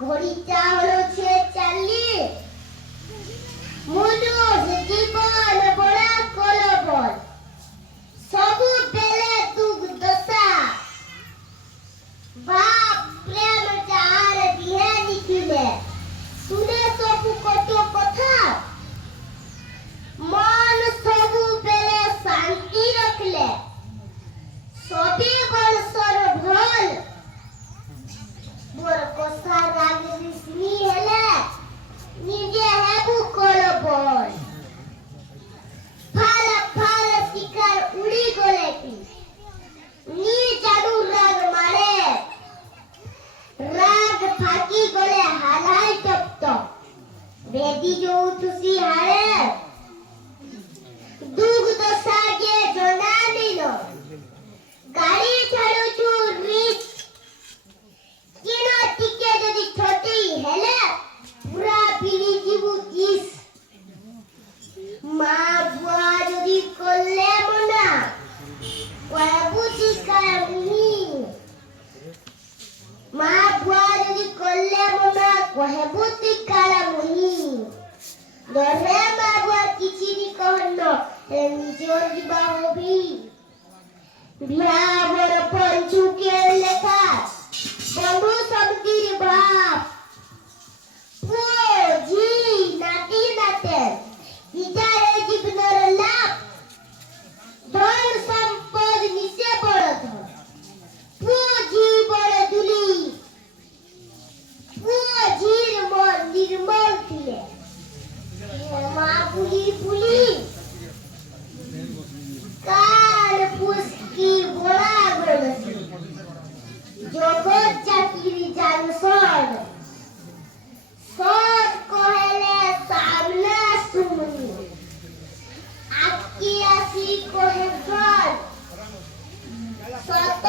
ঘড়িটা হলো 46 মনুষ জীবন বড় কলবল সবু বেলে দুঃখ দশা বাপ প্রেম যার দিয়ে লিখিলে শুনে সবু কত কথা মন সবু বেলে শান্তি রাখলে সবই গলসর ভল মোর কষা রাগ রিসনি হেলে নিজে হেবু কলবল ফাল ফাল শিকার উড়ি গলে কি নি জাদু রাগ মারে রাগ ফাঁকি গলে হালাই টপ বেদি যৌতুসি হারে দুঃখ দশা গে জনা নিল গাড়ি ছাড়ুছু রিচ কেন টিকে যদি ছোটি হেলে পুরা পিড়ি জীবু কিস মা বুয়া যদি করলে মনা কয়াবুতি কায়ামুনি মা বুয়া যদি করলে মনা কয়াবুতি কায়ামুনি দরে মা বুয়া কিছু নি কহন্ন নিজর যুবা হবি বিহাবর পঞ্চুকে লেখা বন্ধু সবজির বাপ ও জি নাতি নাতে বিদায় জীবনের লাভ ধন সম্পদ নিচে বড় ধন পুঁজি বড় দুলি পুঁজির মন নির্মল ছিলে মা বুলি বুলি কাল পুষ্কি ভরা গড়ছি জগৎ চাকরি জানসন সৎ কহেলে সামনা সুমনি আকি আসি কহে ঘর সত